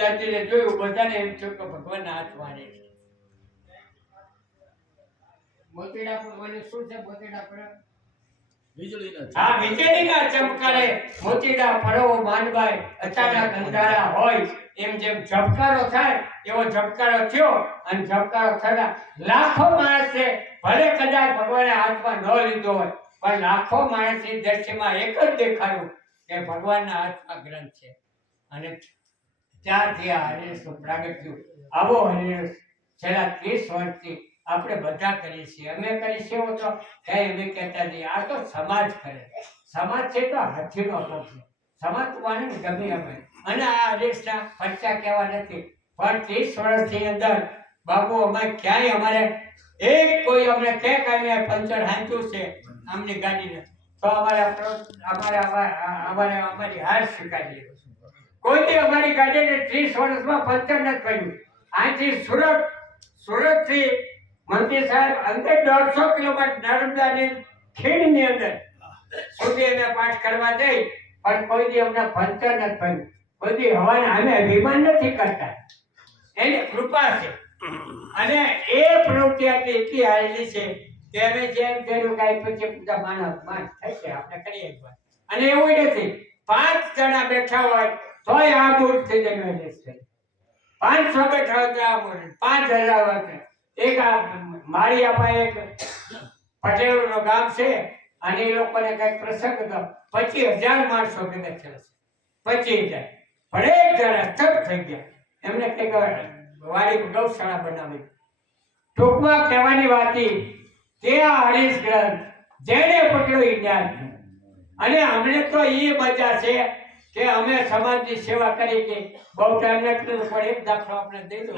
જાતિને જોયું બધાને એમ થયું કે ભગવાનના હાથ વાળે છે. મોતીડા પર ઓલું શું છે? મોતીડા પર વીજળીના ચમકારે મોતીડા પડવો માનભાઈ અચાનક અંધારા હોય એમ જેમ ઝબકારો થાય એવો ઝબકારો થયો અને ઝબકારો થતા લાખો માણસે ભલે કદાચ ભગવાને હાથમાં ન લીધો હોય પણ લાખો માણસની દ્રષ્ટિમાં એક જ દેખાયું કે ભગવાનના હાથમાં ગ્રંથ છે. અને ત્યારથી આ હરિરસનું પ્રાગટ્ય આવો હરિરસ છેલ્લા 30 વર્ષથી આપણે બધા કરીએ છીએ. અમે કરીએ છીએ તો કઈ અમે કહેતા નહીં, આ તો સમાજ કરે. સમાજ છે તો હાથીનો પગ છે. સમાજ માને ગમે અમે. અને આ હરિરસના ખર્ચા કહેવા નથી પણ 30 વર્ષની અંદર બાપુ અમે ક્યાંય અમારે એક કોઈ અમને કે અમે પંચર હાંચ્યું છે આમની ગાડીને તો અમારી હાર સ્વીકારી લે. કોઈ અમારી ગાડીને 30 વર્ષમાં પંચર નથી પડ્યું. અહીંથી સુરતથી મંત્રી સાહેબ અંદર 150 કિલોમીટર નર્મદાની ખીણની અંદર સુધી અમે પાઠ કરવા જઈ પણ કોઈ દી અમને પંચર નથી પડ્યું. કોઈ દી હવાને અમે અભિમાન નથી કરતા, એની કૃપા છે. અને એ પ્રવૃત્તિ એટલી હારેલી છે કે અમે જેમ કર્યું કાંઈ પછી પૂજા માન થશે આપણે કરીએ એકવાર. અને એવું નથી 5 જણા બેઠા હોય તોય આ મૂર્ત થઈ જાય. 500 બેઠા હોય તો આ મૂર્ત 5000 હોય. એક માળિયામાં એક પટેલનું ગામ છે અને એ લોકોને કઈક પ્રસંગ હતો 25000 માણસો ભેગા થયા છે. 25000 પણ એક જણા સ્તબ્ધ થઈ ગયા. એમને કઈક વાડી ગૌશાળા બનાવી. ટૂંકમાં કહેવાની વાત કે આ હરીશ ગ્રંથ જેને પકડ્યો એ જ્ઞાન. અને અમને તો એ મજા છે કે અમે સમાજની સેવા કરી કે બહુ ટાઈમ નથી પણ એક દાખલો આપણે દઈ દો.